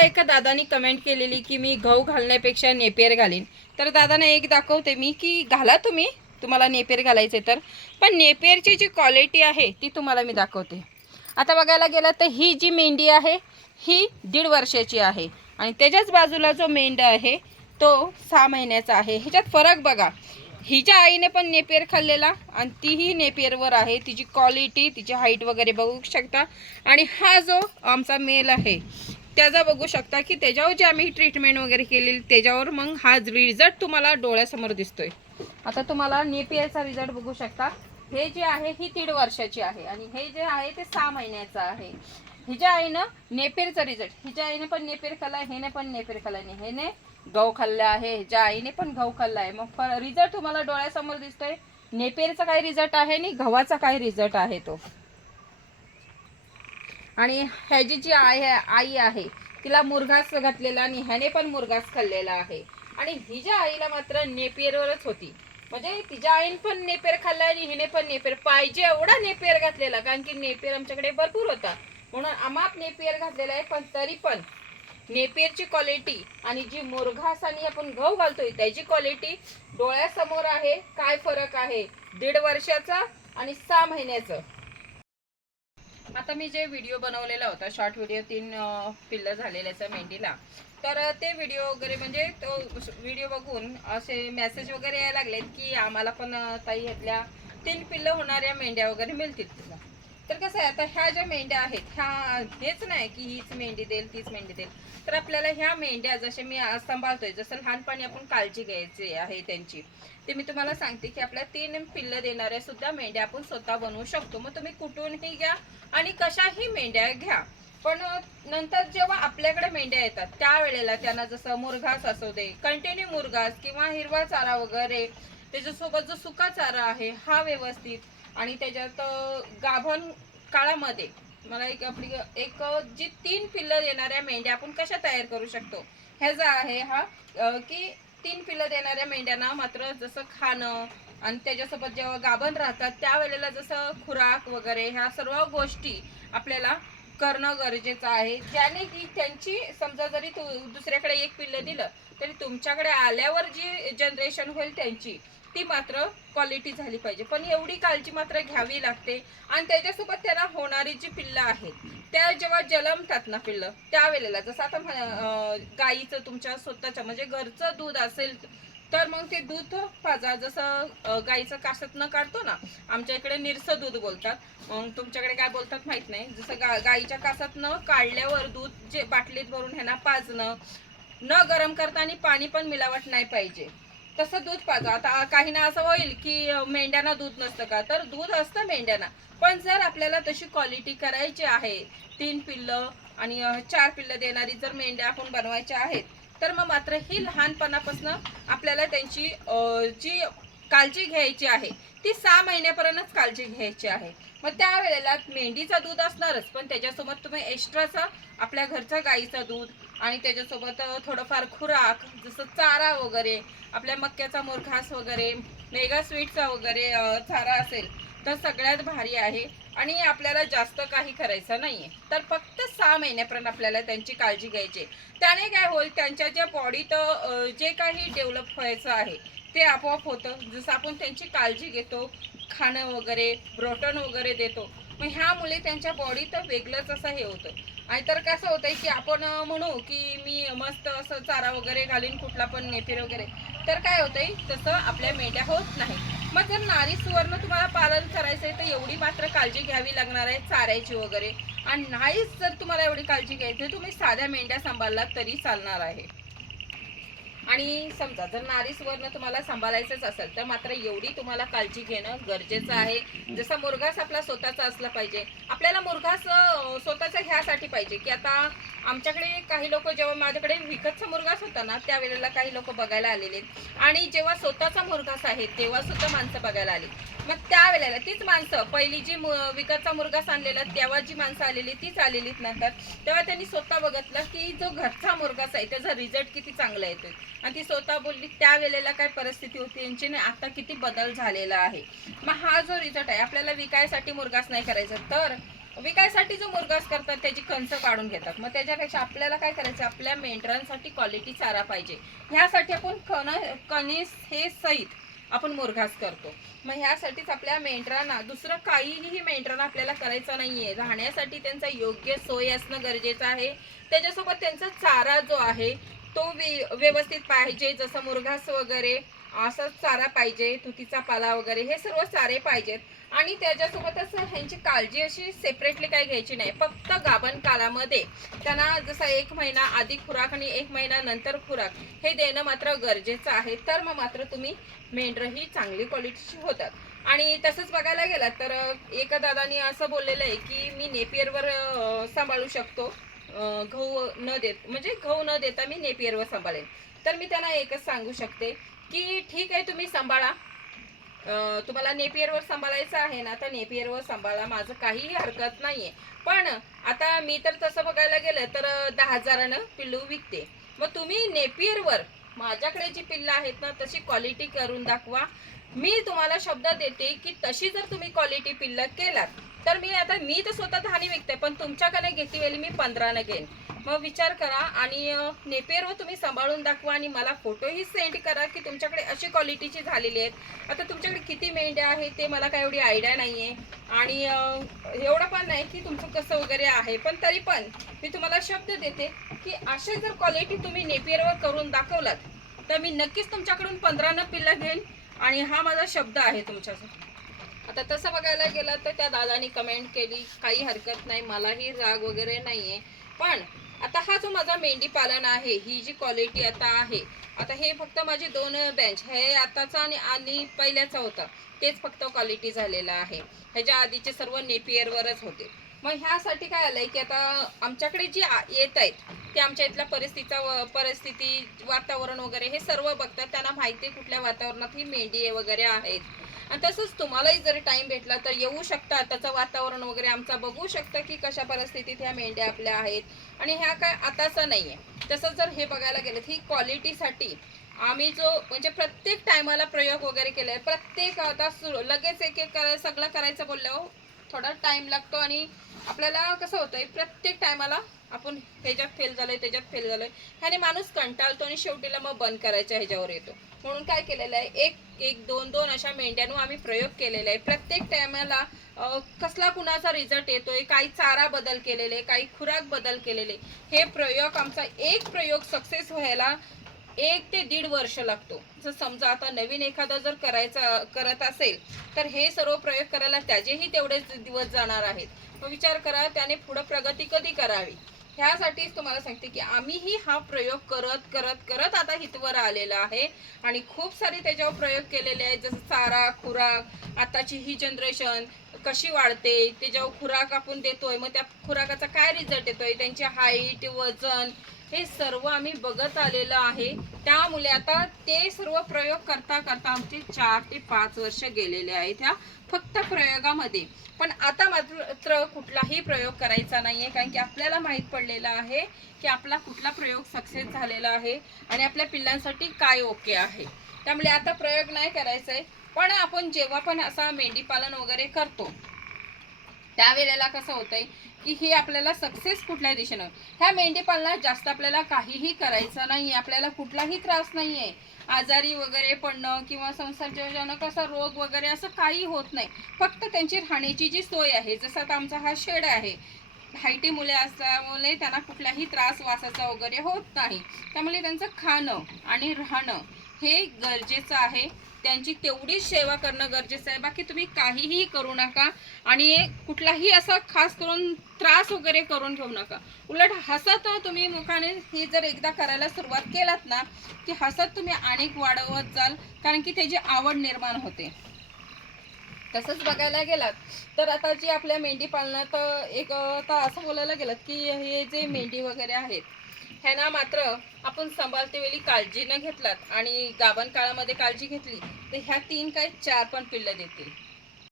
आता एका दादानी कमेंट केलेली की मी गहू घालण्यापेक्षा नेपेर घालीन. तर दादाने एक दाखवते मी की घाला तुम्ही तुम्हाला नेपेर घालायचे तर. पण नेपेरची जी क्वालिटी आहे ती तुम्हाला मी दाखवते. आता बघायला गेलं तर ही जी मेंढी आहे ही दीड वर्षाची आहे. आणि त्याच्याच बाजूला जो मेंढा आहे तो सहा महिन्याचा आहे. ह्याच्यात फरक बघा. हिच्या आईने पण नेपियर खाल्लेला आणि तीही नेपियरवर आहे. तिची क्वालिटी तिची हाईट वगैरे बघू शकता. आणि हा जो आमचा मेल आहे त्याचा बघू शकता की त्याच्यावर जे आम्ही ट्रीटमेंट वगैरे केलेली त्याच्यावर मग हा रिझल्ट तुम्हाला डोळ्यासमोर दिसतोय. आता तुम्हाला नेपियाचा रिझल्ट बघू शकता. हे जे आहे ही दीड वर्षाची आहे आणि हे जे आहे ते सहा महिन्याचं आहे. हिच्या आईनं नेपेरचा रिझल्ट हिच्या आईने पण नेपेर खाल्लाय हेने पण नेपेर खाल्लाय आणि हेने गहू खाल्ला आहे. हिच्या आईने पण गहू खाल्ला आहे. मग रिझल्ट तुम्हाला डोळ्यासमोर दिसतोय. नेपेरचा काय रिझल्ट आहे आणि गव्हाचा काय रिझल्ट आहे तो. आणि ह्याची जी आई आई आहे तिला मुरघास घातलेला आणि ह्याने पण मुरघास खाल्लेला आहे. आणि हिच्या आईला मात्र नेपियरवरच होती. म्हणजे तिच्या आईने पण नेपेर खाल्ला आणि हिने पण नेपेर पाहिजे एवढा नेपेर घातलेला कारण की नेपेर आमच्याकडे भरपूर होता. म्हणून आमाप नेपियर घातलेला आहे पण तरी पण नेपियरची क्वालिटी आणि जी मुरघास आणि आपण गहू घालतोय त्याची क्वालिटी डोळ्यासमोर आहे काय फरक आहे? दीड वर्षाचा आणि सहा महिन्याचं. आता मी जे व्हिडिओ बनवलेला होता शॉर्ट व्हिडिओ तीन पिल्लर पिल्लं झालेल्याचं मेंढीला. तर ते व्हिडिओ वगैरे म्हणजे तो व्हिडिओ बघून असे मेसेज वगैरे यायला लागलेत की आम्हाला पण ताई ह्यातल्या तीन पिल्लं होणाऱ्या मेंढ्या वगैरे मिळतील तुला तर कसं आहे आता ह्या ज्या मेंढ्या आहेत ह्या हेच नाही की हीच मेंढी देईल तीच मेंढी देईल. तर आपल्याला ह्या मेंढ्या जसे मी सांभाळतोय जसं लहानपणी आपण काळजी घ्यायची आहे त्यांची ते मी तुम्हाला सांगते की आपल्या तीन पिल्लं देणाऱ्या सुद्धा मेंढ्या आपण स्वतः बनवू शकतो. मग तुम्ही कुठूनही घ्या आणि कशाही मेंढ्या घ्या. पण नंतर जेव्हा आपल्याकडे मेंढ्या येतात त्यावेळेला त्यांना जसं मुरघास असू दे कंटिन्यू मुरघास किंवा हिरवा चारा वगैरे त्याच्यासोबत जो सुका चारा आहे हा व्यवस्थित आणि त्याच्यात गाभण काळामध्ये मला एक आपली एक जी तीन पिल्लर देणाऱ्या मेंढ्या आपण कशा तयार करू शकतो? ह्याचा आहे हा की तीन पिल्लर देणाऱ्या मेंढ्यांना मात्र जसं खाणं आणि त्याच्यासोबत जेव्हा गाभण राहतात त्यावेळेला जसं खुराक वगैरे ह्या सर्व गोष्टी आपल्याला करणं गरजेचं आहे. ज्याने की त्यांची समजा जरी तू दुसऱ्याकडे एक पिल्लं दिलं तरी तुमच्याकडे आल्यावर जी जनरेशन होईल त्यांची ती मात्र क्वालिटी झाली पाहिजे. पण एवढी काळजी मात्र घ्यावी लागते. आणि त्याच्यासोबत त्यांना होणारी जी पिल्लं आहेत त्या जेव्हा जलमतात ना पिल्लं त्यावेळेला जसं आता गाईचं तुमच्या स्वतःच्या म्हणजे घरचं दूध असेल तर मग ते दूध पाजा. जसं गाईचं गाईचं कासतनं काढतो ना आमच्या इकडे निरसं दूध बोलतात. मग तुमच्याकडे काय बोलतात माहीत नाही. जसं गा गाईच्या कासातनं काढल्यावर दूध जे बाटलीत भरून ह्यांना पाजणं न गरम करता आणि पाणी पण मिलावट नाही पाहिजे. तसं दूध पाजो. आता काहींना असं होईल की मेंढ्यांना दूध नसतं का? तर दूध असतं मेंढ्यांना. पण जर आपल्याला तशी क्वालिटी करायची आहे तीन पिल्लं आणि चार पिल्लं देणारी जर मेंढ्या आपण बनवायच्या आहेत तर मग मात्र ही लहानपणापासून आपल्याला त्यांची जी काळजी घ्यायची आहे ती सहा महिन्यापर्यंतच काळजी घ्यायची आहे. मग त्यावेळेला मेंढीचं दूध असणारच पण त्याच्यासोबत तुम्ही एक्स्ट्राचा आपल्या घरचा गाईचा दूध आणि त्याच्यासोबत थोडंफार खुराक जसं चारा वगैरे आपल्या मक्याचा मुरघास वगैरे मेगा स्वीटचा वगैरे चारा असेल तर सगळ्यात भारी आहे. आणि आपल्याला जास्त काही करायचं नाहीये. तर फक्त सहा महिन्यापर्यंत आपल्याला त्यांची काळजी घ्यायची. आहे. त्याने काय होईल त्यांच्या ज्या बॉडीत जे काही डेव्हलप व्हायचं आहे ते आपोआप होतं. जसं आपण त्यांची काळजी घेतो खाणं वगैरे ब्रोटन वगैरे देतो मग ह्यामुळे त्यांच्या बॉडीत वेगळंच असं हे होतं. आणि तर कसं होतंय की आपण म्हणू की मी मस्त असं चारा वगैरे घालीन कुठला पण नेफिर वगैरे. तर काय होतंय तसं आपल्या मेंढ्या होत नाही. मग जर नारी सुवर्ण तुम्हाला पालन करायचं आहे तर एवढी मात्र काळजी घ्यावी लागणार आहे चारायची वगैरे. आणि नाहीच जर तुम्हाला एवढी काळजी घ्यायची तुम्ही साध्या मेंढ्या सांभाळलात तरी चालणार आहे. आणि समजा जर नारी सुवर्ण तुम्हाला सांभाळायचंच असेल तर मात्र एवढी तुम्हाला काळजी घेणं गरजेचं आहे. जसा मुरघास आपला स्वतःचा असला पाहिजे. आपल्याला मुरघास स्वतःचा ह्यासाठी पाहिजे. की आता आमच्याकडे काही लोक जेव्हा माझ्याकडे विकतचा मुरघास होता ना त्यावेळेला काही लोक बघायला आलेले आणि जेव्हा स्वतःचा मुरघास आहे तेव्हा सुद्धा माणसं बघायला आली मग त्यावेळेला तीच माणसं पहिली जी विकतचा मुरघास आणलेला तेव्हा जी माणसं आलेली तीच आलेलीत नंतर तेव्हा त्यांनी स्वतः बघितलं की जो घरचा मुरघास आहे त्याचा रिझल्ट किती चांगला येतोय. आणि ती स्वतः बोलली त्यावेळेला काय परिस्थिती होती यांची नाही आता किती बदल झालेला आहे. मग हा जो रिझल्ट आहे आपल्याला विकायसाठी मुरगास नाही करायचा. तर विकायसाठी जो मुरगास करतात त्याची कंस काढून घेतात. मग त्याच्यापेक्षा आपल्याला काय करायचं? आपल्या मेंढरांसाठी क्वालिटी चारा पाहिजे. ह्यासाठी आपण कण कणीस हे सहित आपण मुरघास करतो. मग ह्यासाठीच आपल्या मेंढरांना दुसरं काहीही मेंढरांना आपल्याला करायचं नाही आहे राहण्यासाठी त्यांचा योग्य सोय असणं गरजेचं आहे. त्याच्यासोबत त्यांचा चारा जो आहे तो व्यवस्थित पाहिजे जसं मुरघास वगैरे असंच चारा पाहिजे तुतीचा पाला वगैरे हे सर्व चारे पाहिजेत. आणि त्याच्यासोबतच ह्यांची काळजी अशी सेपरेटली काही घ्यायची नाही. फक्त गाभण काळामध्ये. त्यांना जसा एक महिना आधी खुराक आणि एक महिना नंतर खुराक हे देणं मात्र गरजेचं आहे. तर मग मात्र तुम्ही मेंढरं ही चांगली क्वालिटीची होतात. आणि तसंच बघायला गेलात तर एका दादानी असं बोललेलं आहे की मी नेपियरवर सांभाळू शकतो. गहू न देत म्हणजे गहू न देता मी नेपियरवर सांभाळेन. तर मी त्यांना एकच सांगू शकते की ठीक आहे तुम्ही सांभाळा. तुम्हाला नेपियरवर सांभाळायचं आहे ना तर नेपियरवर सांभाळा माझं काहीही हरकत नाही आहे पण आता मी तर तसं बघायला गेलं तर दहा हजारानं पिल्लू विकते. मग तुम्ही नेपियरवर माझ्याकडे जी पिल्लं आहेत ना तशी क्वालिटी करून दाखवा. मी तुम्हाला शब्द देते की तशी जर तुम्ही क्वालिटी पिल्लं केलात तर मी आता मी तर स्वतः दहाने विकते पण तुमच्याकडे घेते वेळी मी पंधरानं घेईन. मग विचार करा आणि अं, तुम्ही सांभाळून दाखवा आणि मला फोटोही सेंड करा की तुमच्याकडे अशी क्वालिटीची झालेली आहेत. आता तुमच्याकडे किती मेंढ्या आहेत ते मला काय एवढी आयडिया नाही आहे आणि एवढं पण नाही की तुमचं कसं वगैरे आहे पण तरी पण मी तुम्हाला शब्द देते की अशा जर क्वालिटी तुम्ही नेपियरवर करून दाखवलात तर मी नक्कीच तुमच्याकडून पंधरानं पिल्लं घेईन. आणि हा माझा शब्द आहे तुमच्यासाठी आता तसं बघायला गेलं तर त्या दादानी कमेंट केली काही हरकत नाही मलाही राग वगैरे नाही आहे पण आता हा जो माझा मेंढी पालन आहे ही जी क्वालिटी आता आहे आता हे फक्त माझे दोन बेंच हे आताचा आणि आणि पहिल्याचा होता तेच फक्त क्वालिटी झालेलं आहे. ह्याच्या आधीचे सर्व नेपियरवरच होते. मग ह्यासाठी काय आलंय की आता आमच्याकडे जी येत आहेत ते आमच्या इथल्या परिस्थितीचा व- परिस्थिती वातावरण वगैरे हे सर्व बघतात त्यांना माहिती आहे कुठल्या वातावरणात ही मेंढी वगैरे आहेत. आणि तसंच तुम्हालाही जर टाइम भेटला तर येऊ शकता. त्याचं वातावरण वगैरे आमचा बघू शकता की कशा परिस्थितीत ह्या मेंढ्या आपल्या आहेत. आणि ह्या काय आताचा नाही आहे तसंच जर हे बघायला गेलं ही क्वालिटीसाठी आम्ही जो म्हणजे प्रत्येक टायमाला प्रयोग वगैरे केलाय. प्रत्येक आता सु- लगेच एक एक करायचं सगळं करायचं बोलल्यावर थोडा टाईम लागतो आणि आपल्याला कसं होतं प्रत्येक टायमाला आपण ह्याच्यात फेल झालोय त्याच्यात फेल झालोय. ह्याने माणूस कंटाळतो आणि शेवटीला मग बंद करायच्या ह्याच्यावर येतो. म्हणून काय केलेलं आहे? एक एक दोन दोन अशा मेंढ्यांवर आम्ही प्रयोग केलेला आहे. प्रत्येक टायमाला कसला कुणाचा रिझल्ट येतोय काही चारा बदल केलेले काही खुराक बदल केलेले हे प्रयोग आमचा एक प्रयोग सक्सेस व्हायला एक ते दीड वर्ष लागतो. जर समजा आता नवीन एखादा जर करायचा करत असेल तर हे सर्व प्रयोग करायला त्याचेही तेवढेच दिवस जाणार आहेत. मग विचार करा त्याने पुढं प्रगती कधी करावी? ह्यासाठीच तुम्हाला सांगते की आम्हीही हा प्रयोग करत करत करत आता हितवर आलेला आहे. आणि खूप सारे त्याच्यावर प्रयोग केलेले आहेत जसं चारा खुराक आताची ही जनरेशन कशी वाढते त्याच्यावर खुराक आपण देतोय मग त्या खुराकाचा काय रिझल्ट येतोय त्यांची हाईट वजन हे सर्व आम्ही बघत आलेलं आहे. त्यामुळे आता ते सर्व प्रयोग करता करता आमचे चार ते पाच वर्ष गेलेले आहेत ह्या फक्त प्रयोगामध्ये. पण आता मात्र कुठलाही प्रयोग करायचा नाही आहे कारण की आपल्याला माहीत पडलेलं आहे की आपला कुठला प्रयोग सक्सेस झालेला आहे आणि आपल्या पिल्लांसाठी काय ओके आहे. त्यामुळे आता प्रयोग नाही करायचा आहे पण आपण जेव्हा पण असा मेंढीपालन वगैरे करतो त्यावेळेला कसं होतंय की ही आपल्याला सक्सेस कुठल्या दिशेनं. ह्या मेंढी पालनात जास्त आपल्याला काहीही करायचं नाही आपल्याला कुठलाही त्रास नाही आहे आजारी वगैरे पडणं किंवा संसर्गजनक असा रोग वगैरे असं काही होत नाही. फक्त त्यांची राहण्याची जी सोय आहे जसं आता आमचा हा शेड आहे. हायटी मुले असल्यामुळे त्यांना कुठलाही त्रास वासाचा वगैरे होत नाही. त्यामुळे त्यांचं खाणं आणि राहणं हे गरजेचं आहे. त्यांची तेवढीच सेवा करणं गरजेचं आहे. बाकी तुम्ही काहीही करू नका आणि कुठलाही असा खास करून त्रास वगैरे करून घेऊ नका. उलट हसत तुम्ही मुखाने हे जर एकदा करायला सुरुवात केलात ना की हसत तुम्ही अनेक वाढवत जाल कारण की त्याची आवड निर्माण होते. तसंच बघायला गेलात तर आता जी आपल्या मेंढी पालनात एक आता असं बोलायला गेलात की हे जे मेंढी वगैरे आहेत ह्यांना मात्र आपण सांभाळते वेळी काळजी न घेतलात आणि गाभण काळामध्ये काळजी घेतली तर ह्या तीन काय चार पण पिल्लं देतील.